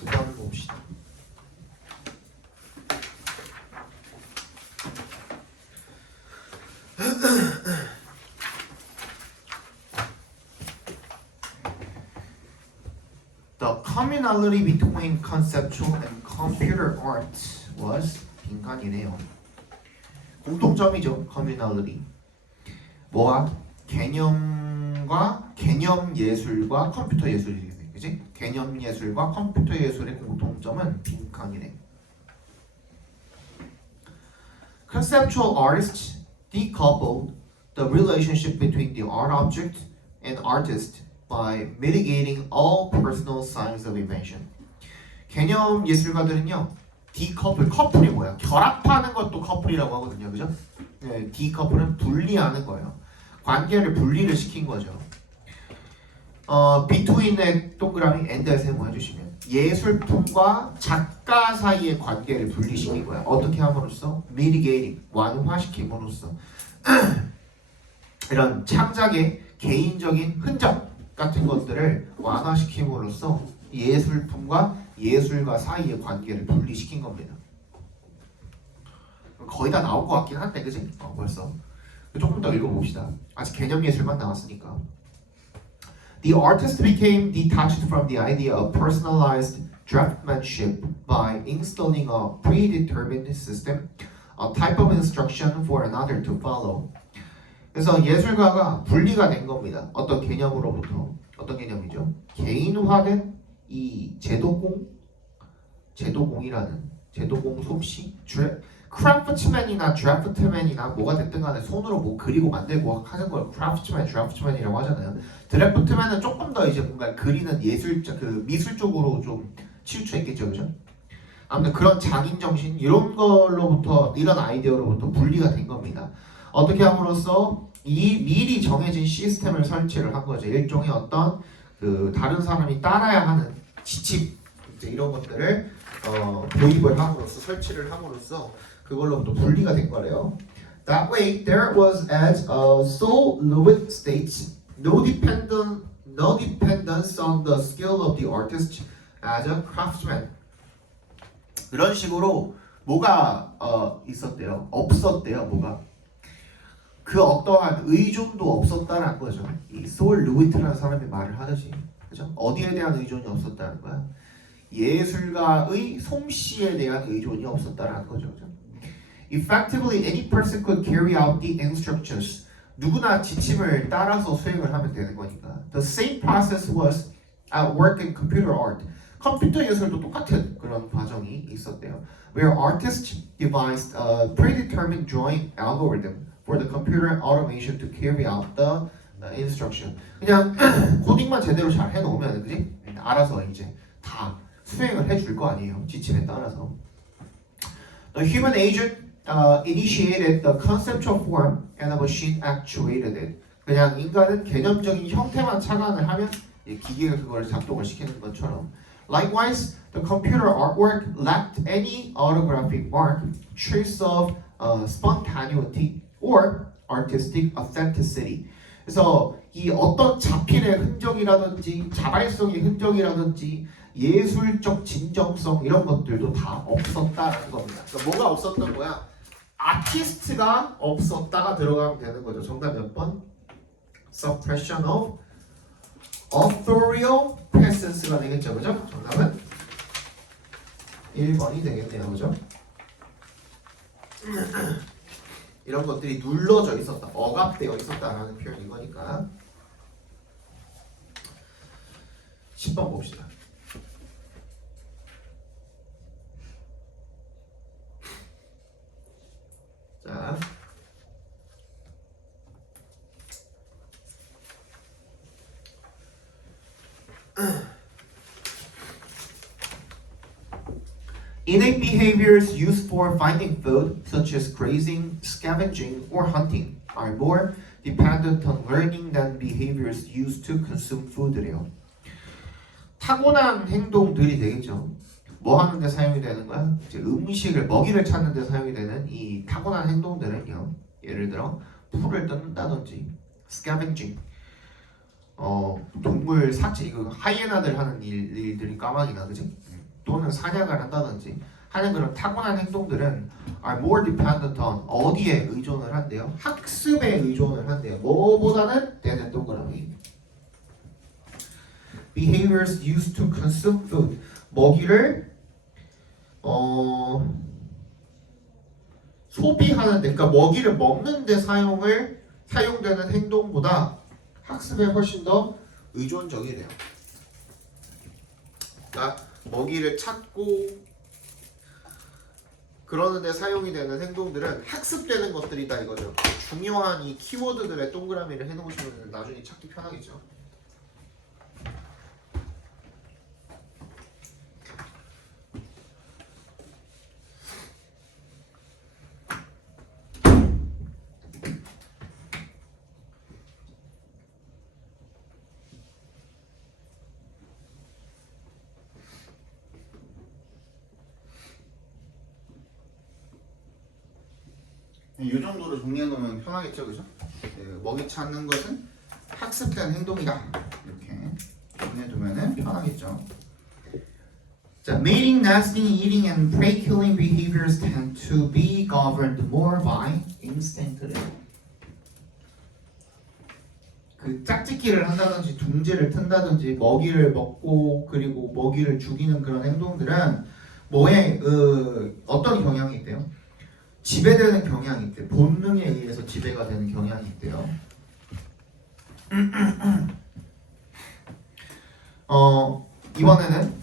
부담을 봅시다. The commonality between conceptual and computer art was 빈칸이네요. 공통점이죠. commonality. 뭐가? 개념 예술과 컴퓨터 예술이지. 그지? 개념 예술과 컴퓨터 예술의 공통점은 빈칸이네. Conceptual artists decoupled the relationship between the art object and artist by mitigating all personal signs of invention. 개념 예술가들은요, decouple, 커플이 뭐야? 결합하는 것도 커플이라고 하거든요, 그죠? 네, decouple은 분리하는 거예요. 관계를 분리를 시킨 거죠. between의 동그라미 and의 세모 해주시면 예술품과 작가 사이의 관계를 분리시킨 거야. 어떻게 함으로써? mitigating, 완화시킴으로써 이런 창작의 개인적인 흔적 같은 것들을 완화시킴으로써 예술품과 예술가 사이의 관계를 분리시킨 겁니다. 거의 다 나올 것 같긴 한데, 그지? 벌써 조금 더 읽어봅시다. 아직 개념 예술만 나왔으니까. The artist became detached from the idea of personalized draftsmanship by installing a predetermined system, a type of instruction for another to follow. 그래서 예술가가 분리가 된 겁니다. 어떤 개념으로부터. 어떤 개념이죠? 개인화된 이 제도공이라는 제도공 솜씨, 크래프트맨이나 드래프트맨이나 뭐가 됐든 간에 손으로 뭐 그리고 만들고 하는 걸 드래프트맨이라고 하잖아요. 드래프트맨은 조금 더 이제 뭔가 그리는 미술 쪽으로 좀 치우쳐 있겠죠, 그죠? 아무튼 그런 장인 정신 이런 아이디어로부터 분리가 된 겁니다. 어떻게 함으로써 이 미리 정해진 시스템을 설치를 한 거죠. 일종의 어떤 다른 사람이 따라야 하는 지침 이제 이런 것들을 도입을 함으로써 설치를 함으로써 그걸로부터 분리가 된 거래요. That way, there was, as Sol LeWitt states, no dependence on the skill of the artist as a craftsman. 그런 식으로 뭐가 있었대요? 없었대요. 뭐가? 그 어떠한 의존도 없었다는 거죠. 이 솔 루이트라는 사람이 말을 하듯이, 그죠? 어디에 대한 의존이 없었다는 거야? 예술가의 솜씨에 대한 의존이 없었다는 거죠. 그죠? Effectively, any person could carry out the instructions. 누구나 지침을 따라서 수행을 하면 되는 거니까. The same process was at work in computer art. 컴퓨터 예술도 똑같은 그런 과정이 있었대요. Where artists devised a predetermined drawing algorithm for the computer automation to carry out the instruction. 그냥 코딩만 제대로 잘 해놓으면, 그지? 알아서 이제 다 수행을 해줄 거 아니에요. 지침에 따라서. The human agent initiated the conceptual form and the machine actuated it. 그냥 인간은 개념적인 형태만 착안을 하면 기계가 그걸 작동을 시키는 것처럼. Likewise, the computer artwork lacked any autographic mark, trace of spontaneity or artistic authenticity. 그래서 이 어떤 자필의 흔적이라든지 자발성의 흔적이라든지 예술적 진정성 이런 것들도 다 없었다는 겁니다. 그러니까 뭐가 없었던 거야? 아티스트가 없었다가 들어가면 되는 거죠. 정답 몇 번? Suppression of authorial presence가 되겠죠, 그죠? 정답은 1번이 되겠네요, 그죠? 이런 것들이 눌러져 있었다, 억압되어 있었다라는 표현인 거니까. 10번 봅시다. 자, innate behaviors used for finding food, such as grazing, scavenging, or hunting, are more dependent on learning than behaviors used to consume food래요. 타고난 행동들이 되겠죠. 뭐 하는데 사용이 되는 거야? 이제 음식을, 먹이를 찾는 데 사용이 되는 이 타고난 행동들은요. 예를 들어 풀을 뜯는다든지, scavenging, 동물 사체 이거 하이에나들 하는 일들이 까마귀나 그지? 또는 사냥을 한다든지 하는 그런 타고난 행동들은 are more dependent on 어디에 의존을 한대요? 학습에 의존을 한대요. 뭐보다는 대는 동그라미. Behaviors used to consume food. 먹이를 소비하는데, 그러니까 먹이를 먹는데 사용되는 행동보다 학습에 훨씬 더 의존적이래요. 그러니까 먹이를 찾고 그러는데 사용이 되는 행동들은 학습되는 것들이다 이거죠. 중요한 이 키워드들의 동그라미를 해놓으시면 나중에 찾기 편하겠죠. 이 정도로 정리해 놓으면 편하겠죠, 그죠? 먹이 찾는 것은 학습된 행동이다. 이렇게 정리해 두면은 편하겠죠. 자, mating, nesting, eating, and prey-killing behaviors tend to be governed more by instinct. 그 짝짓기를 한다든지 둥지를 튼다든지 먹이를 먹고 그리고 먹이를 죽이는 그런 행동들은 뭐에 어떤 경향이 있대요? 지배되는 경향이 있대요. 본능에 의해서 지배가 되는 경향이 있대요. 이번에는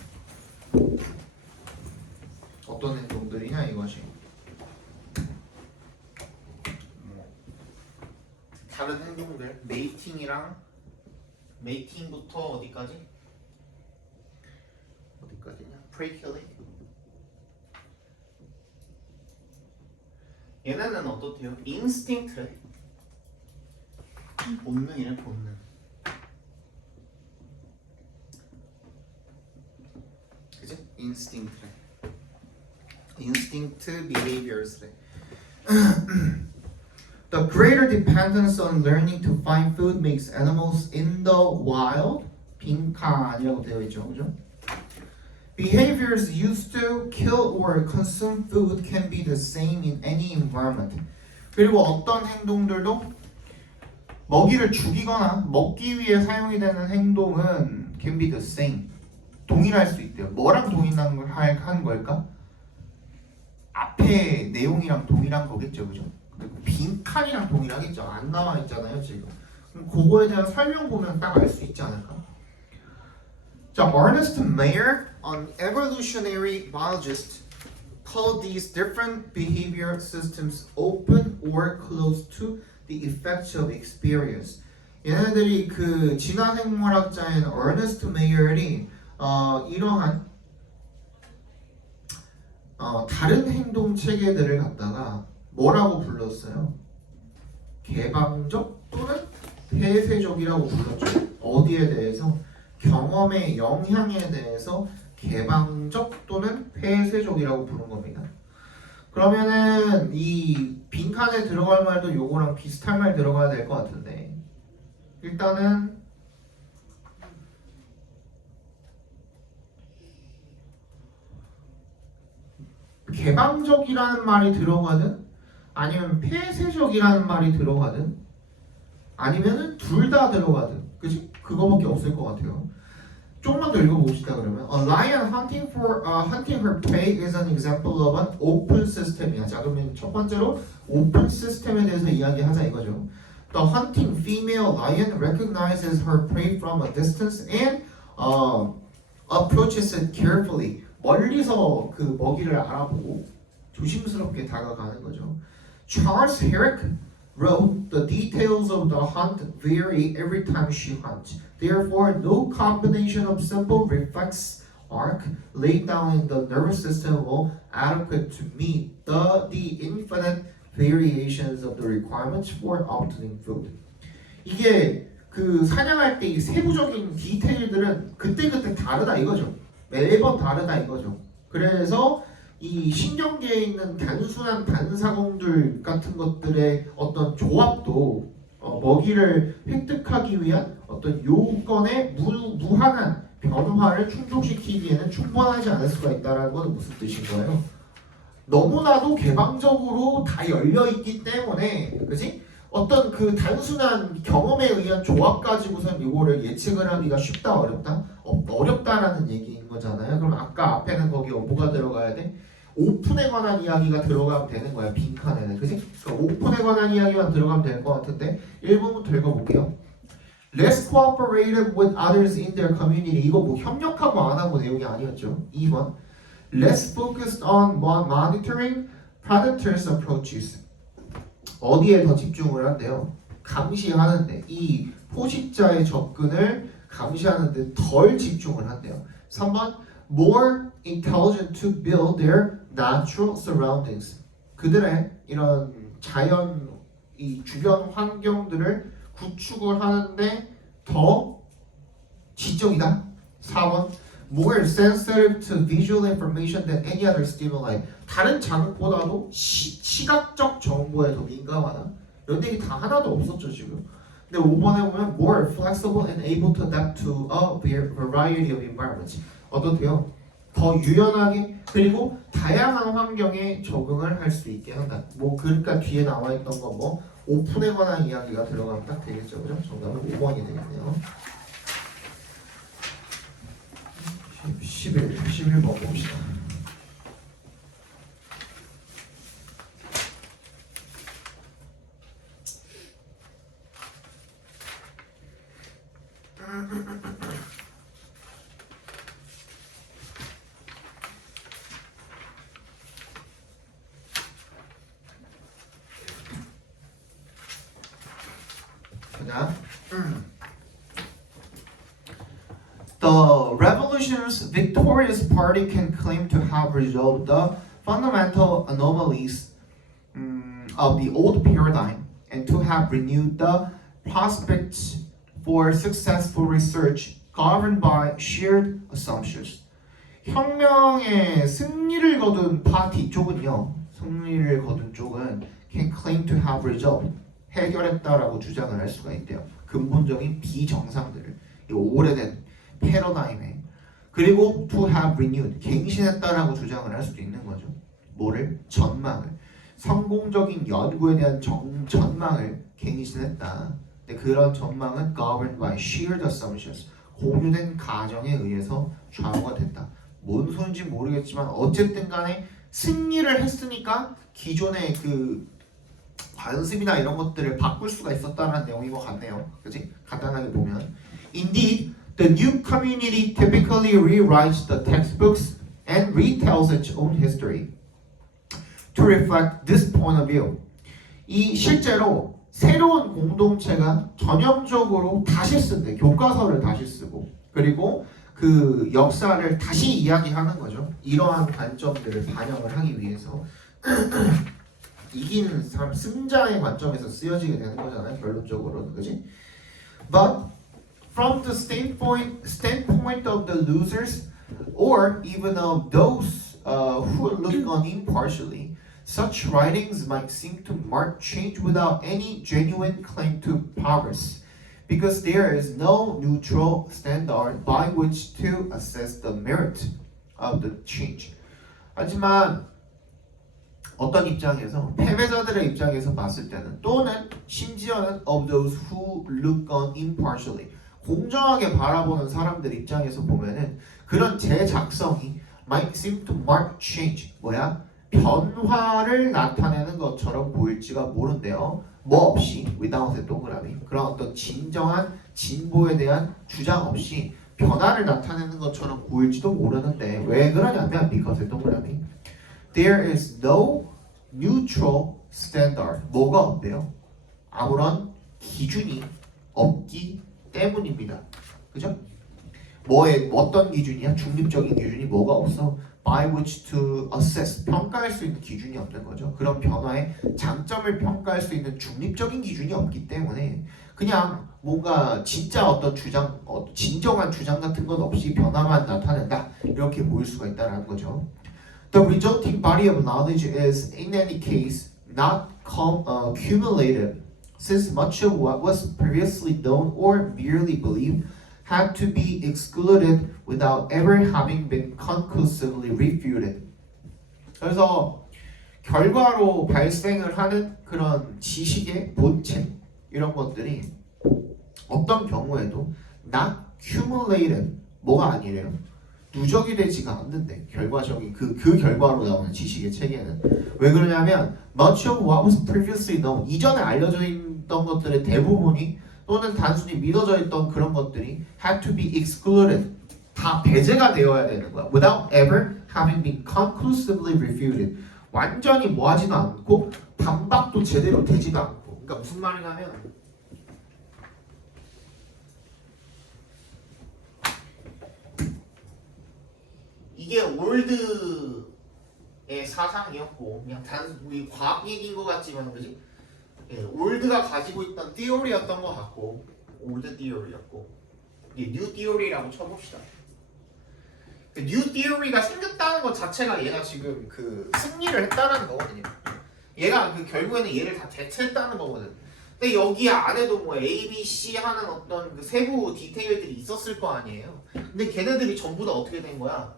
어떤 행동들이냐 이것이. 다른 행동들, 메이팅부터 어디까지? 어디까지냐? prey killing. 얘네는 어떻대요? 인스팅트래. 본능이래, 본능. 그치? 인스팅트래. instinct behaviors래. The greater dependence on learning to find food makes animals in the wild 빈칸이라고 되어 있죠, 그죠? Behaviors used to kill or consume food can be the same in any environment. 그리고 어떤 행동들도 먹이를 죽이거나 먹기 위해 사용이 되는 행동은 can be the same. 동일할 수 있대요. 뭐랑 동일한 걸까? 앞에 내용이랑 동일한 거겠죠, 그죠? 빈칸이랑 동일하겠죠. 안 나와 있잖아요, 지금. 그럼 그거에 대한 설명 보면 딱 알 수 있지 않을까? 자, Ernest Mayr, an evolutionary biologist, called these different behavior systems open or closed to the effects of experience. 얘네들이 그 진화생물학자인 어너스트 메이어이 이러한 다른 행동 체계들을 갖다가 뭐라고 불렀어요? 개방적 또는 폐쇄적이라고 불렀죠. 어디에 대해서? 경험의 영향에 대해서 개방적 또는 폐쇄적이라고 부른 겁니다. 그러면은 이 빈칸에 들어갈 말도 요거랑 비슷한 말 들어가야 될 것 같은데 일단은 개방적이라는 말이 들어가든 아니면 폐쇄적이라는 말이 들어가든 아니면은 둘 다 들어가든 그치? 그거밖에 없을 것 같아요. 조금만 더 읽어봅시다 그러면 A lion hunting her prey is an example of an open system이야. 자 그러면 첫 번째로 open system에 대해서 이야기하자 이거죠. The hunting female lion recognizes her prey from a distance and approaches it carefully. 멀리서 그 먹이를 알아보고 조심스럽게 다가가는 거죠. Charles Herrick wrote the details of the hunt vary every time she hunts. Therefore, no combination of simple reflex arc laid down in the nervous system will adequate to meet the infinite variations of the requirements for obtaining food. 이게 그 사냥할 때 이 세부적인 디테일들은 그때그때 다르다 이거죠. 매번 다르다 이거죠. 그래서 이 신경계에 있는 단순한 반사공들 같은 것들의 어떤 조합도 먹이를 획득하기 위한 어떤 요건의 무한한 변화를 충족시키기에는 충분하지 않을 수가 있다는 건 무슨 뜻인 거예요? 너무나도 개방적으로 다 열려있기 때문에 그지? 어떤 그 단순한 경험에 의한 조합 가지고선 이거를 예측을 하기가 쉽다 어렵다? 어렵다라는 얘기인 거잖아요. 그럼 아까 앞에는 거기 뭐가 들어가야 돼? 오픈에 관한 이야기가 들어가면 되는 거야. 빈칸에는 그지? 그러니까 오픈에 관한 이야기만 들어가면 될 것 같은데 1번부터 읽어볼게요. Less cooperative with others in their community. 이거 뭐 협력하고 안 하고 내용이 아니었죠. 2번 Less focused on monitoring predators' approaches. 어디에 더 집중을 한대요? 감시하는데 이 포식자의 접근을 감시하는데 덜 집중을 한대요. 3번 More intelligent to build their natural surroundings. 그들의 이런 자연 이 주변 환경들을 구축을 하는데 더 지적이다. 4번 More sensitive to visual information than any other stimuli. 다른 자극보다도 시각적 정보에 더 민감하다. 이런 얘기 다 하나도 없었죠 지금. 근데 5번에 보면 More flexible and able to adapt to a variety of environments. 어떻대요? 더 유연하게 그리고 다양한 환경에 적응을 할 수 있게 한다. 뭐 그러니까 뒤에 나와 있던 거 뭐 오픈에 관한 이야기가 들어가면 딱 되겠죠, 그죠? 정답은 5번이 되겠네요. 11번 봅시다. The revolution's victorious party can claim to have resolved the fundamental anomalies of the old paradigm and to have renewed the prospects for successful research governed by shared assumptions. 혁명의 승리를 거둔 파티 쪽은요, 승리를 거둔 쪽은 can claim to have resolved, 해결했다라고 주장을 할 수가 있대요. 근본적인 비정상들을, 이 오래된 패러다임에. 그리고 to have renewed, 갱신했다라고 주장을 할 수도 있는 거죠. 뭐를? 전망을. 성공적인 연구에 대한 전망을 갱신했다. 근데 그런 전망은 governed by shared assumptions, 공유된 가정에 의해서 좌우가 됐다. 뭔 소린지 모르겠지만 어쨌든 간에 승리를 했으니까 기존의 그 관습이나 이런 것들을 바꿀 수가 있었다는 내용인 것 같네요. 그치? 간단하게 보면 Indeed, the new community typically rewrites the textbooks and retells its own history to reflect this point of view. 이 실제로 새로운 공동체가 전형적으로 다시 쓴대. 교과서를 다시 쓰고 그리고 그 역사를 다시 이야기하는 거죠. 이러한 관점들을 반영을 하기 위해서 이기는 사람, 승자의 관점에서 쓰여지게 되는 거잖아요. 결론적으로는, 그지? But from the standpoint of the losers, or even of those who look on impartially, such writings might seem to mark change without any genuine claim to progress, because there is no neutral standard by which to assess the merit of the change. 하지만 어떤 입장에서 패배자들의 입장에서 봤을 때는 또는 심지어는 of those who look on impartially, 공정하게 바라보는 사람들 입장에서 보면은 그런 재작성이 might seem to mark change, 뭐야? 변화를 나타내는 것처럼 보일지가 모른대요. 뭐 없이, without의 동그라미, 그런 어떤 진정한 진보에 대한 주장 없이 변화를 나타내는 것처럼 보일지도 모르는데 왜 그러냐면 because의 동그라미, there is no neutral standard. 뭐가 없대요? 아무런 기준이 없기 때문입니다. 그죠? 뭐에 어떤 기준이야? 중립적인 기준이 뭐가 없어? By which to assess, 평가할 수 있는 기준이 없는 거죠. 그런 변화의 장점을 평가할 수 있는 중립적인 기준이 없기 때문에 그냥 뭔가 진짜 어떤 주장, 진정한 주장 같은 건 없이 변화만 나타낸다, 이렇게 보일 수가 있다는 거죠. The resulting body of knowledge is in any case not cumulative since much of what was previously known or merely believed had to be excluded without ever having been conclusively refuted. 그래서 결과로 발생을 하는 그런 지식의 본체 이런 것들이 어떤 경우에도 not cumulated 뭐가 아니래요. 누적이 되지가 않는데 결과적인 그 결과로 나오는 지식의 체계는 왜 그러냐면 much of what was previously known 이전에 알려져 있던 것들의 대부분이 또는 단순히 믿어져 있던 그런 것들이 had to be excluded 다 배제가 되어야 되는 거야 without ever having been conclusively refuted 완전히 뭐하지도 않고 반박도 제대로 되지도 않고 그러니까 무슨 말이냐면 이게 올드의 사상이었고 그냥 우리 과학 얘기인 것 같지만 그지? 예, 올드가 가지고 있던 티오리였던 것 같고 올드 티오리였고 이게 뉴 티오리라고 쳐봅시다. 뉴 티오리가 생겼다는 것 자체가 얘가 지금 그 승리를 했다는 거거든요. 얘가 그 결국에는 얘를 다 대체했다는 거거든. 근데 여기 안에도 뭐 A, B, C 하는 어떤 그 세부 디테일들이 있었을 거 아니에요. 근데 걔네들이 전부 다 어떻게 된 거야?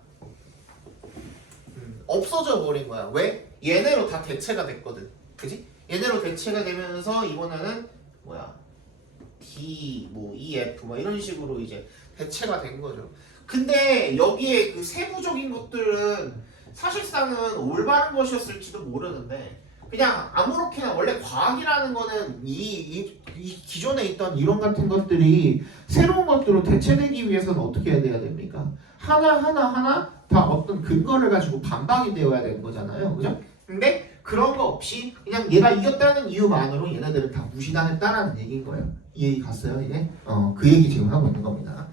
없어져 버린 거야. 왜? 얘네로 다 대체가 됐거든. 그지? 얘네로 대체가 되면서 이번에는 뭐야? D, 뭐 EF 뭐 이런 식으로 이제 대체가 된 거죠. 근데 여기에 그 세부적인 것들은 사실상은 올바른 것이었을지도 모르는데 그냥 아무렇게나 원래 과학이라는 거는 이 기존에 있던 이론 같은 것들이 새로운 것들로 대체되기 위해서는 어떻게 해야 됩니까? 하나 다 어떤 근거를 가지고 반박이 되어야 되는 거잖아요. 그죠? 근데 그런 거 없이 그냥 얘가 이겼다는 이유만으로 얘네들을 다 무시당했다라는 얘기인 거예요. 이해가 갔어요? 이게? 그 얘기 지금 하고 있는 겁니다.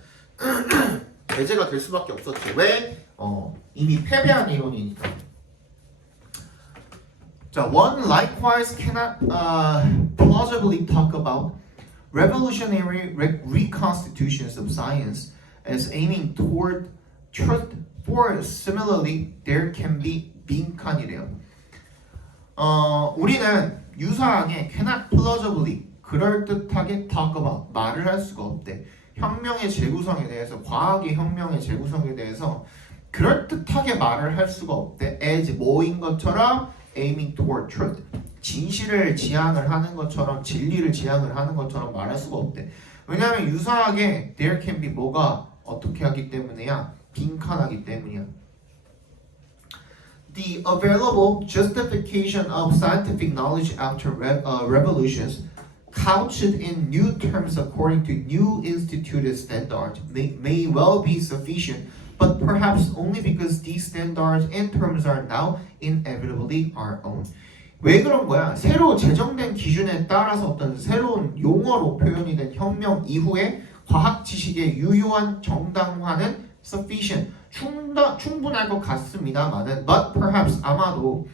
배제가 될 수밖에 없었죠. 왜? 이미 패배한 이론이니까. 자, one likewise cannot plausibly talk about revolutionary reconstitutions of science as aiming toward truth, for similarly there can be 빈칸이래요. 우리는 유사하게 cannot plausibly 그럴듯하게 talk about 말을 할 수가 없대. 혁명의 재구성에 대해서 과학의 혁명의 재구성에 대해서 그럴듯하게 말을 할 수가 없대. as 뭐인 것처럼 aiming toward truth 진실을 지향을 하는 것처럼 진리를 지향을 하는 것처럼 말할 수가 없대. 왜냐하면 유사하게 there can be 뭐가 어떻게 하기 때문이야? 빈칸하기 때문이야. The available justification of scientific knowledge after revolutions couched in new terms according to new instituted standards may well be sufficient, but perhaps only because these standards and terms are now inevitably our own. 왜 그런 거야? 새로 제정된 기준에 따라서 어떤 새로운 용어로 표현이 된 혁명 이후에 과학 지식의 유효한 정당화는 sufficient, 충분할 것 같습니다만은 but perhaps 아마도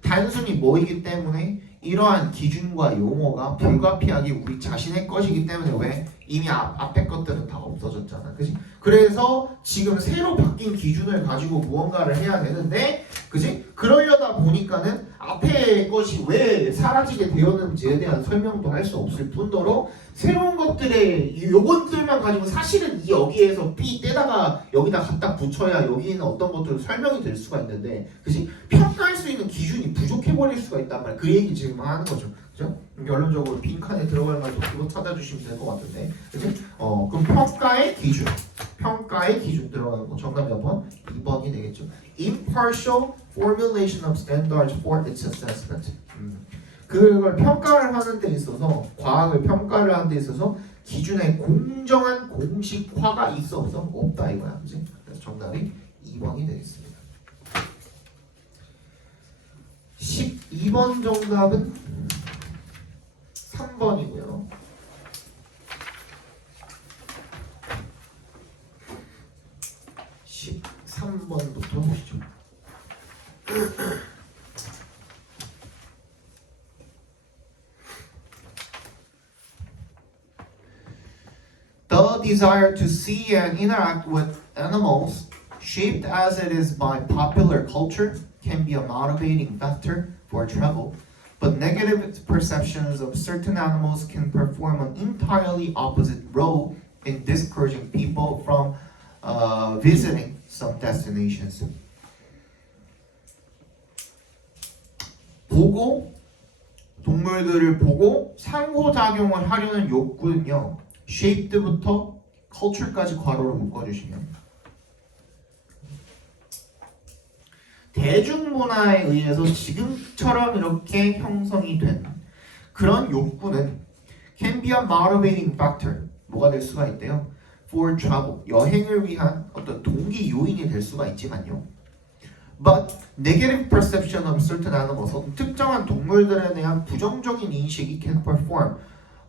단순히 뭐이기 때문에 이러한 기준과 용어가 불가피하게 우리 자신의 것이기 때문에 왜? 이미 앞에 것들은 다 없어졌잖아. 그지? 그래서 지금 새로 바뀐 기준을 가지고 무언가를 해야 되는데 그지? 그러려다 보니까는 앞에 것이 왜 사라지게 되었는지에 대한 설명도 할 수 없을 뿐더러 새로운 것들의 요것들만 가지고 사실은 이 여기에서 B 떼다가 여기다 갖다 붙여야 여기 있는 어떤 것들은 설명이 될 수가 있는데 그지? 평가할 수 있는 기준이 부족해 버릴 수가 있단 말이야. 그 얘기 지금 하는 거죠. 그죠? 결론적으로 빈칸에 들어갈 말도 그거 찾아주시면 될 것 같은데 그지? 그럼 평가의 기준 들어가는 거 정답 몇 번? 2번이 되겠죠. Impartial formulation of standards for its assessment. 그걸 평가를 하는 데 있어서 과학을 평가를 하는 데 있어서 기준에 공정한 공식화가 있어 없어? 없다 이거야. 그지? 그래서 정답이 2번이 되겠습니다. 12번 정답은 3번이고요. 13번부터 보시죠. The desire to see and interact with animals, shaped as it is by popular culture, can be a motivating factor for travel. But negative perceptions of certain animals can perform an entirely opposite role in discouraging people from visiting some destinations. 동물들을 보고 상호작용을 하려는 욕구는요, shaped부터 culture까지 괄호로 묶어주시면 대중문화에 의해서 지금처럼 이렇게 형성이 된 그런 욕구는 can be a motivating factor, 뭐가 될 수가 있대요? For travel, 여행을 위한 어떤 동기 요인이 될 수가 있지만요. But negative perception of certain animals, 특정한 동물들에 대한 부정적인 인식이 can perform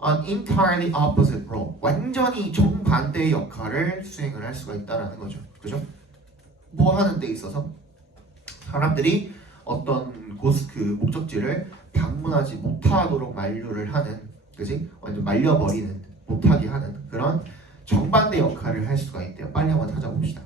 an entirely opposite role, 완전히 정반대의 역할을 수행을 할 수가 있다라는 거죠. 그죠? 뭐 하는 데 있어서 사람들이 어떤 그 목적지를 방문하지 못하도록 만류를 하는, 그지? 완전 말려버리는, 못하게 하는 그런 정반대 역할을 할 수가 있대요. 빨리 한번 찾아봅시다.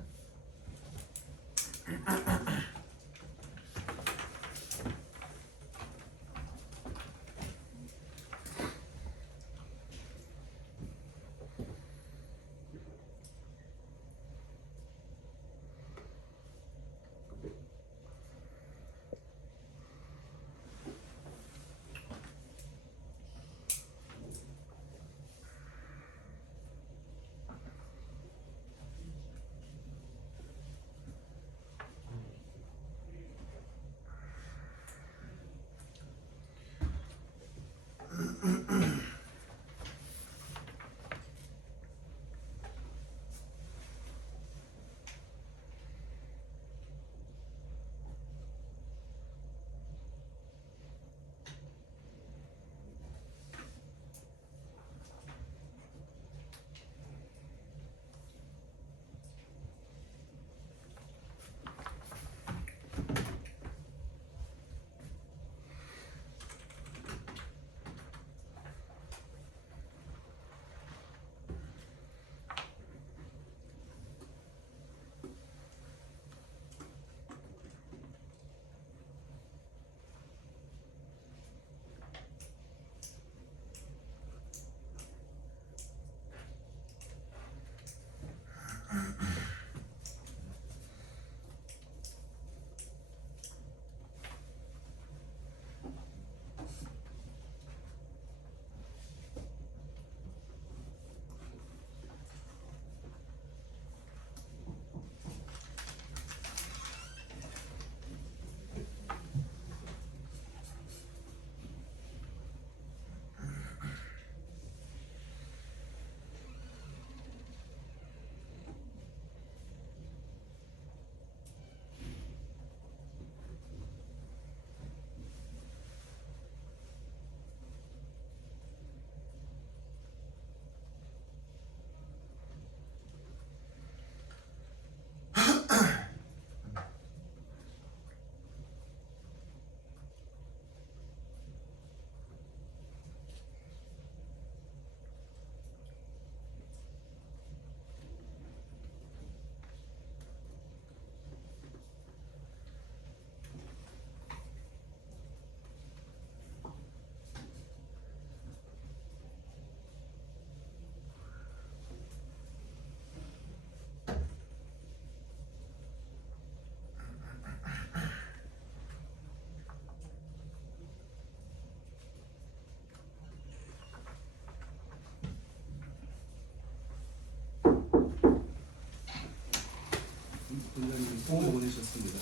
원장님 선물 보내셨습니다.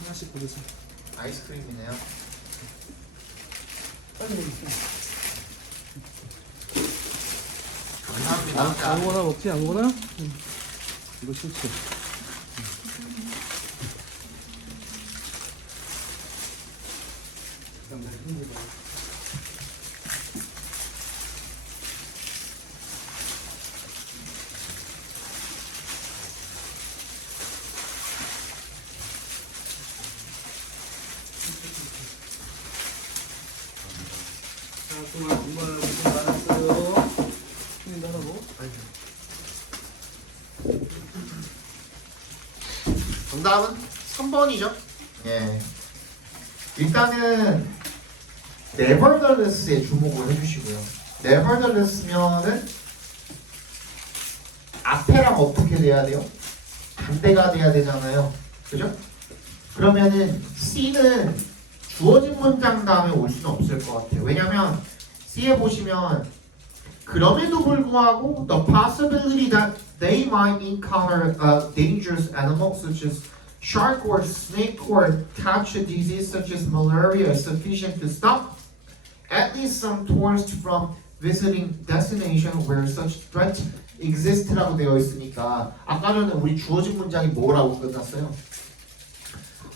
하나씩 고르세요. 아이스크림이네요. 감사합니다. 아무거나 먹지? 아무거나? 이거 싫지? 자, 그만 정말 고생 많았어요. 형님도 하나 먹어? 정답은 3번이죠. 예. 일단은 nevertheless에 주목을 해주시고요. nevertheless면은 앞에랑 어떻게 돼야 돼요? 반대가 돼야 되잖아요. 그죠? 그러면은 C는 주어진 문장 다음에 올 수는 없을 것 같아요. 왜냐면 C에 보시면 그럼에도 불구하고 the possibility that they might encounter dangerous animals such as shark or snake or catch a disease such as malaria is sufficient to stop at least some tourists from visiting destination where such threat exist라고 되어 있으니까 아까 전에 우리 주어진 문장이 뭐라고 끝났어요?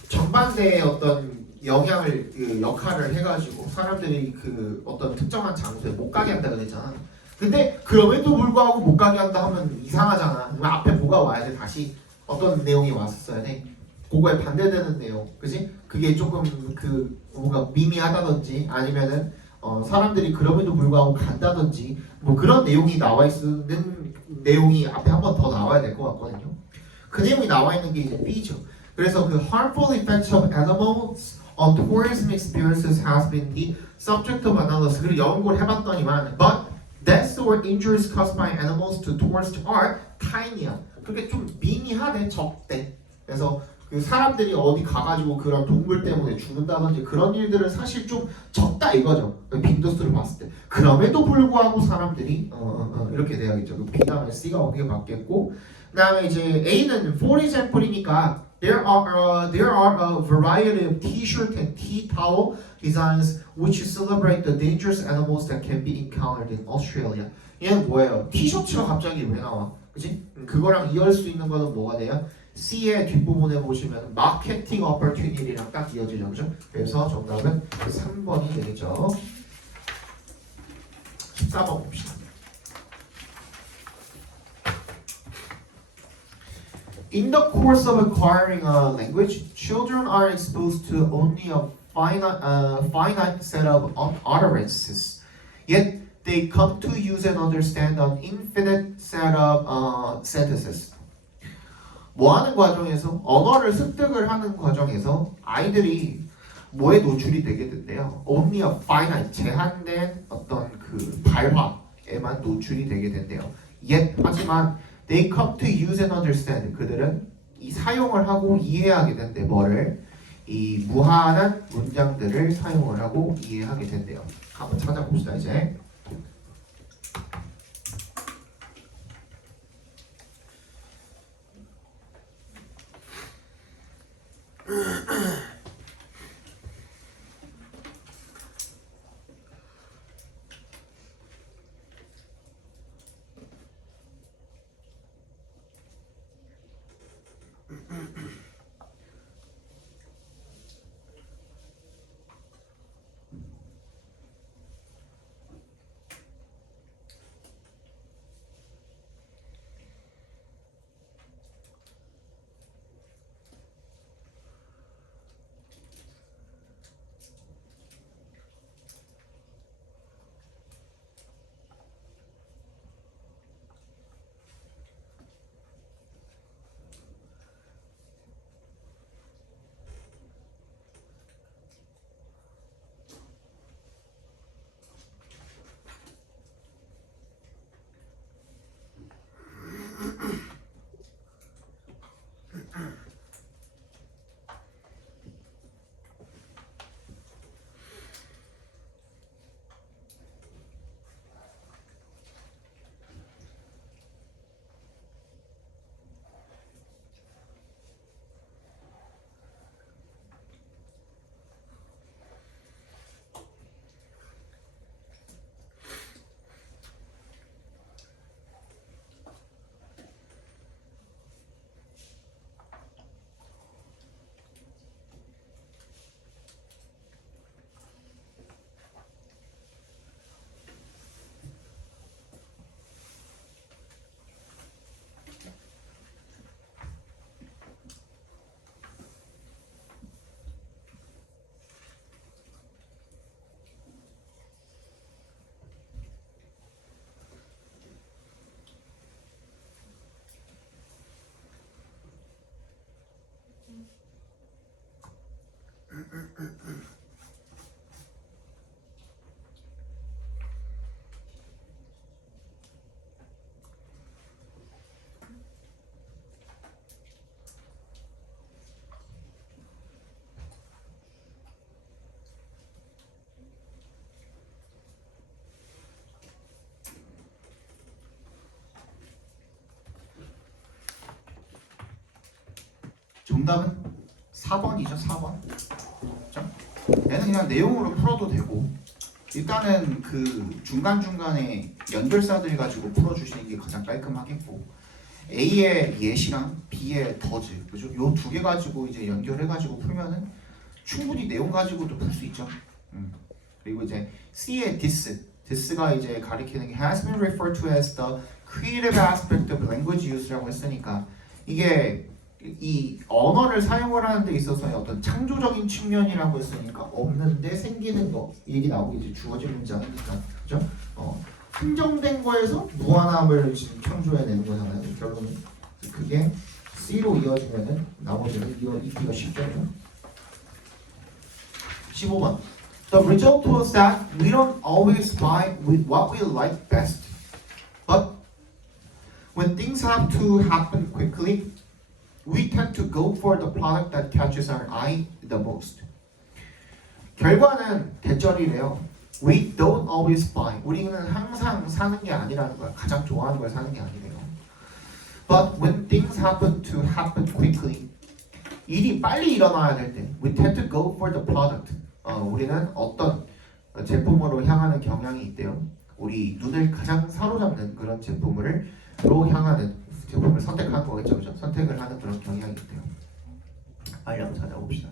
정반대의 어떤 영향을 역할을 해가지고 사람들이 그 어떤 특정한 장소에 못 가게 한다 그랬잖아. 근데 그럼에도 불구하고 못 가게 한다 하면 이상하잖아. 그럼 앞에 뭐가 와야 돼? 다시 어떤 내용이 왔었어야 돼? 그거에 반대되는 내용, 그지? 그게 조금 그 뭔가 미미하다든지 아니면은 사람들이 그럼에도 불구하고 간다든지 뭐 그런 내용이 나와 있는 내용이 앞에 한 번 더 나와야 될 것 같거든요. 그 내용이 나와 있는 게 이제 B죠. 그래서 그 harmful effects of animals on tourism experiences has been the subject of analysis. 그리고 연구를 해봤더니만 but deaths or injuries caused by animals to tourists are tiny야. 그게 좀 미미하대, 적대. 그래서 그 사람들이 어디 가가지고 그런 동물 때문에 죽는다든지 그런 일들은 사실 좀 적다 이거죠. 빈도수를 봤을 때. 그럼에도 불구하고 사람들이 이렇게 돼야겠죠. 그 B 다음에 C가 어떻게 받겠고, 그다음에 이제 A는 for example이니까 there are a variety of T-shirt and tea towel designs which celebrate the dangerous animals that can be encountered in Australia. 얘는 뭐예요? 티셔츠가 갑자기 왜 나와? 그치? 그거랑 이어질 수 있는 거는 뭐가 돼요? C의 뒷부분에 보시면 마케팅 opportunity랑 딱 이어지죠. 그죠? 그래서 정답은 3번이 되겠죠. 14번 봅시다. In the course of acquiring a language, children are exposed to only a finite set of utterances. Yet they come to use and understand an infinite set of sentences. 뭐 하는 과정에서 언어를 습득을 하는 과정에서 아이들이 뭐에 노출이 되게 된대요. Only a finite 제한된 어떤 그 발화에만 노출이 되게 된대요. Yet 하지만 they come to use and understand. 그들은 이 사용을 하고 이해하게 된대. 뭐를? 이 무한한 문장들을 사용을 하고 이해하게 된대요. 한번 찾아봅시다 이제. 정답은 4번이죠. 4번. 그렇죠? 얘는 그냥 내용으로 풀어도 되고 일단은 그 중간중간에 연결사들 가지고 풀어주시는 게 가장 깔끔하겠고 A의 예시랑 B의 더즈 그죠? 요 두 개 가지고 이제 연결해가지고 풀면은 충분히 내용 가지고도 풀 수 있죠. 그리고 이제 C의 this가 이제 가리키는 게 has been referred to as the creative aspect of language use라고 했으니까 이게 이 언어를 사용을 하는 데 있어서의 어떤 창조적인 측면이라고 했으니까 없는데 생기는 거 이 얘기 나오고 이제 주어진 문장이니까 그죠? 한정된 거에서 무한함을 지금 창조해내는 거잖아요. 결론은 그게 C로 이어지면은 나머지는 읽기가 쉽잖아요. 15번 The result was that we don't always buy with what we like best, but when things have to happen quickly, we tend to go for the product that catches our eye the most. 결과는 대절이래요. We don't always buy. 우리는 항상 사는 게 아니라는 거야. 가장 좋아하는 걸 사는 게 아니래요. But when things happen to happen quickly, 일이 빨리 일어나야 될 때, we tend to go for the product. 우리는 어떤 제품으로 향하는 경향이 있대요. 우리 눈을 가장 사로잡는 그런 제품으로 향하는 제품을 선택하는 거겠죠, 그죠? 선택을 하는 그런 경향이 있대요. 빨리 한번 찾아봅시다.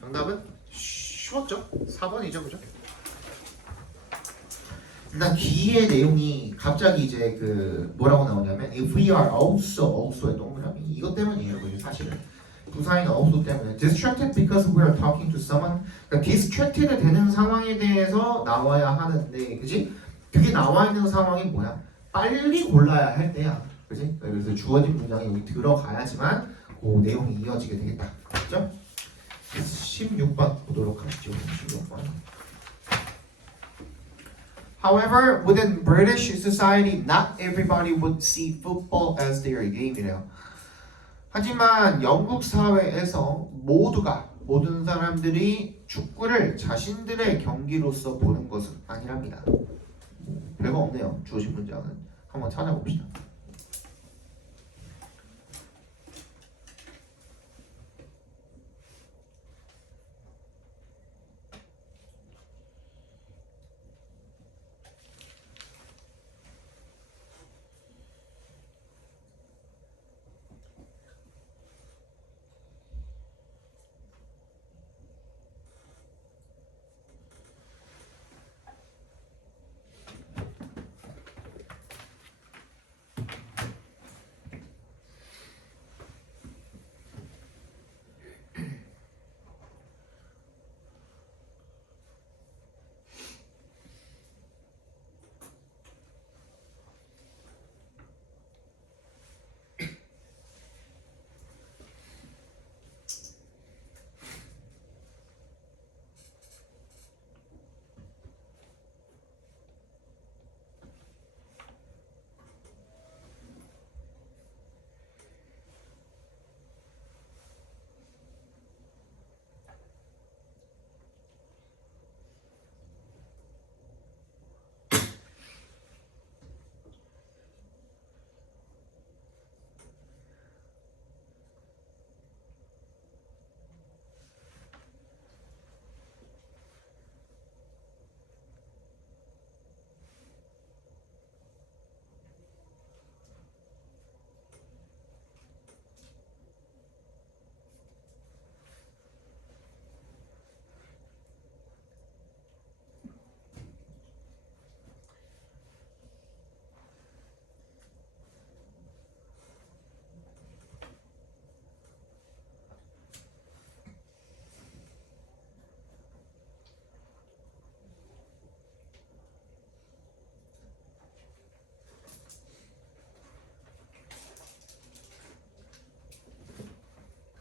정답은 쉬웠죠? 4번이죠, 그죠? 일단 뒤에 내용이 갑자기 이제 그 뭐라고 나오냐면 if we are also의 동그라미 이것 때문이에요, 그죠? 사실은 부사인 also 때문에 distracted because we are talking to someone. 그러니까 distracted 되는 상황에 대해서 나와야 하는데, 그지? 그게 나와 있는 상황이 뭐야? 빨리 골라야 할 때야, 그지? 그래서 주어진 문장이 여기 들어가야지만 그 내용이 이어지게 되겠다, 그죠? 16번 보도록 하시죠. 16번. However, within British society, not everybody would see football as their game이래요. 하지만 영국 사회에서 모든 사람들이 축구를 자신들의 경기로서 보는 것은 아니랍니다. 별거 없네요. 주어진 문장은 한번 찾아봅시다.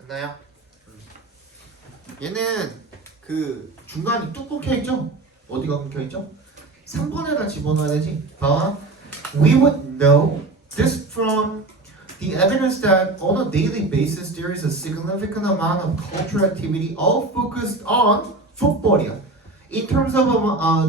맞나요? 얘는 그 중간이 뚝 끊겨있죠? 어디가 끊겨있죠? 3번에다 집어넣어야 되지. 봐봐. We would know this from the evidence that on a daily basis there is a significant amount of cultural activity all focused on football이야. In terms of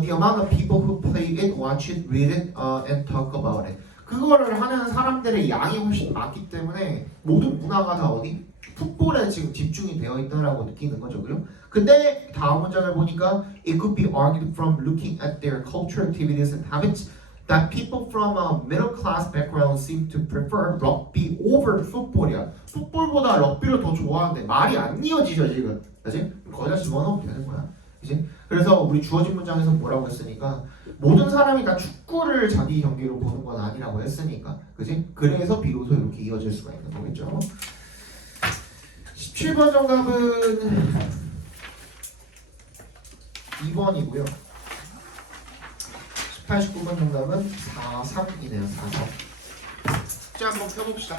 the amount of people who play it, watch it, read it, and talk about it. 그거를 하는 사람들의 양이 훨씬 많기 때문에 모든 문화가 다 어디? 풋볼에 지금 집중이 되어 있다라고 느끼는 거죠, 그죠? 근데 다음 문장을 보니까 it could be argued from looking at their cultural activities and habits that people from a middle class background seem to prefer rugby over football이야. 풋볼보다 럭비를 더 좋아하는데 말이 안 이어지죠 지금, 그지? 거기다 집어넣으면 되는 거야, 그지? 그래서 우리 주어진 문장에서 뭐라고 했으니까 모든 사람이 다 축구를 자기 경기로 보는 건 아니라고 했으니까, 그지? 그래서 비로소 이렇게 이어질 수가 있는 거겠죠. 17번 정답은 2번이고요. 18, 19번 정답은 4, 3이네요. 4, 3. 자, 한번 펴봅시다.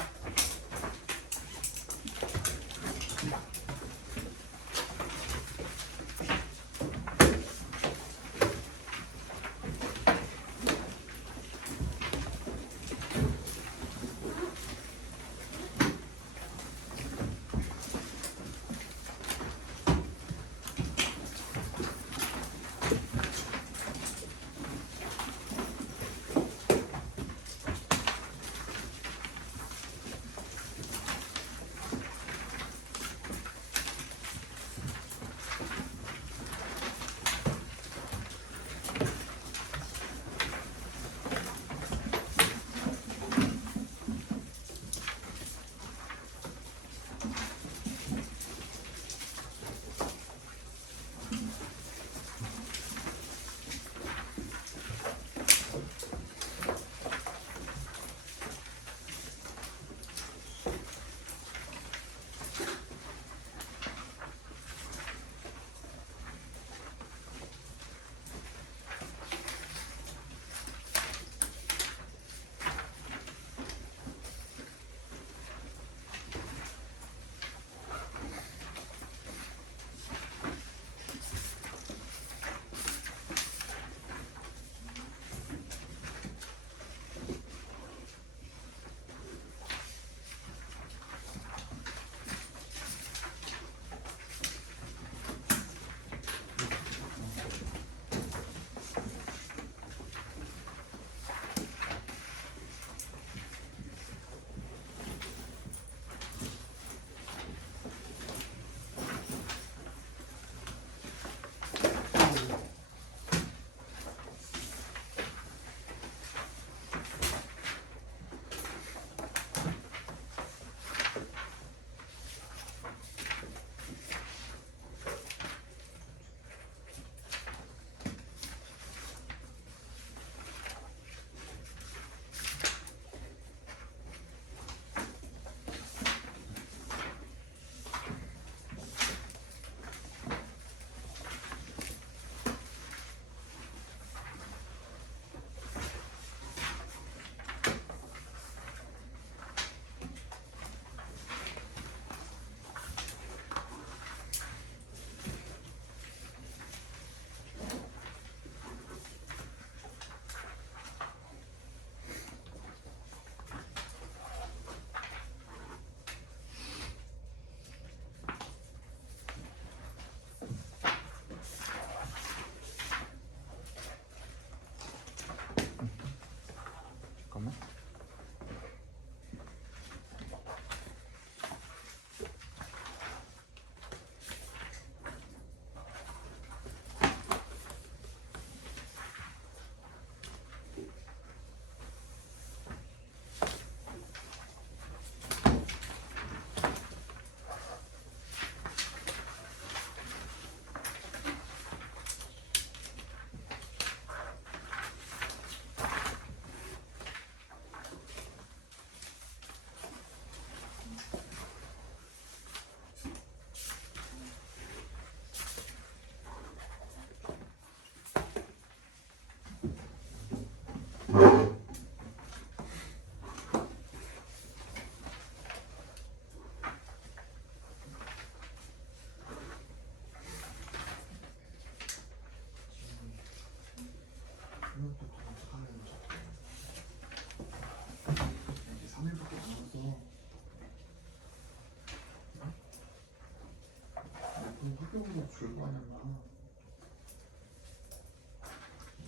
불구하냐 마.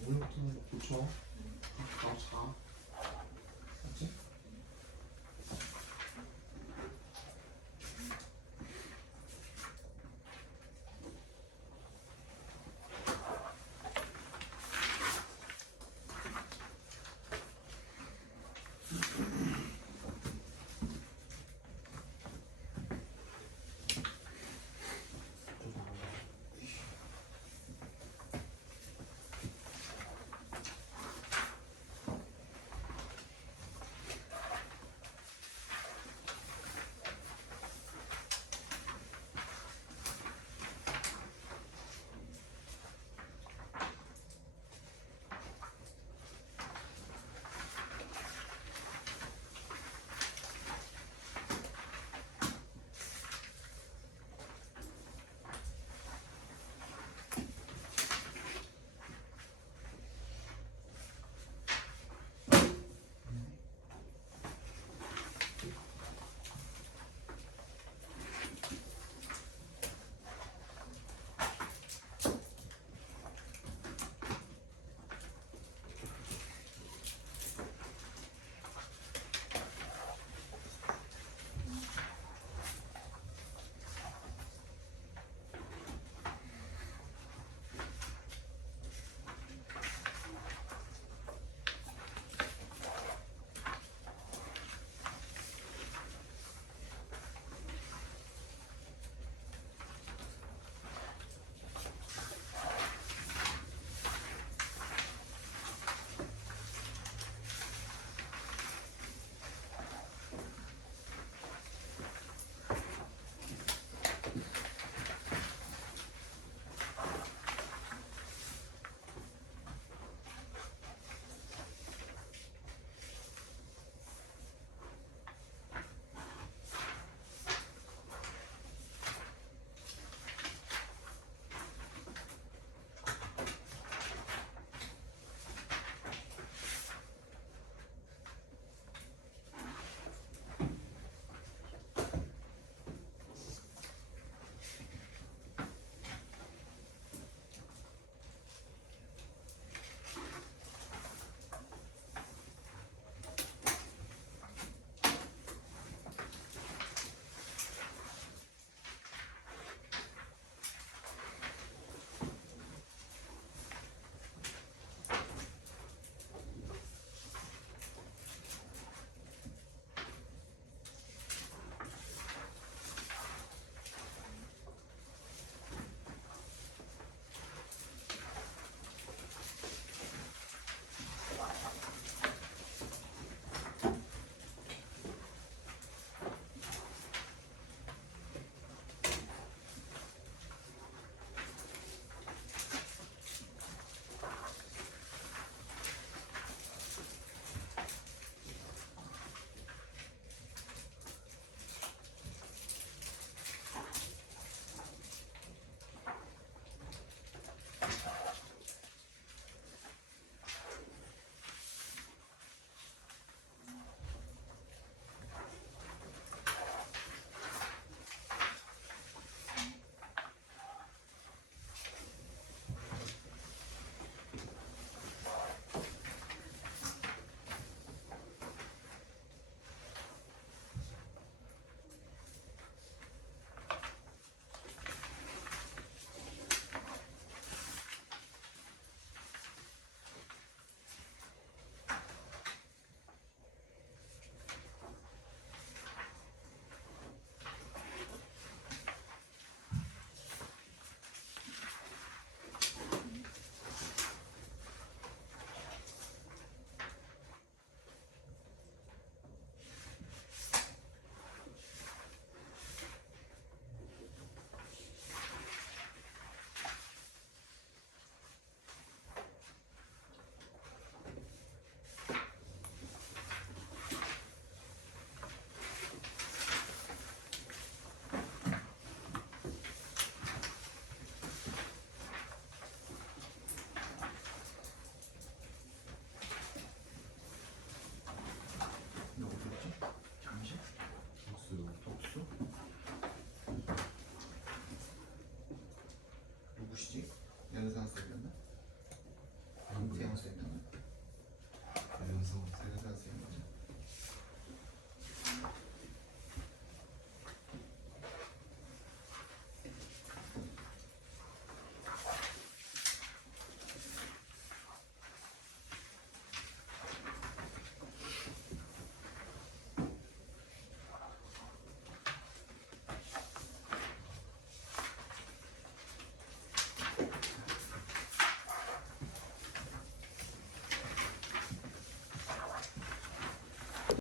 오늘 같은 거 고쳐. 가 자.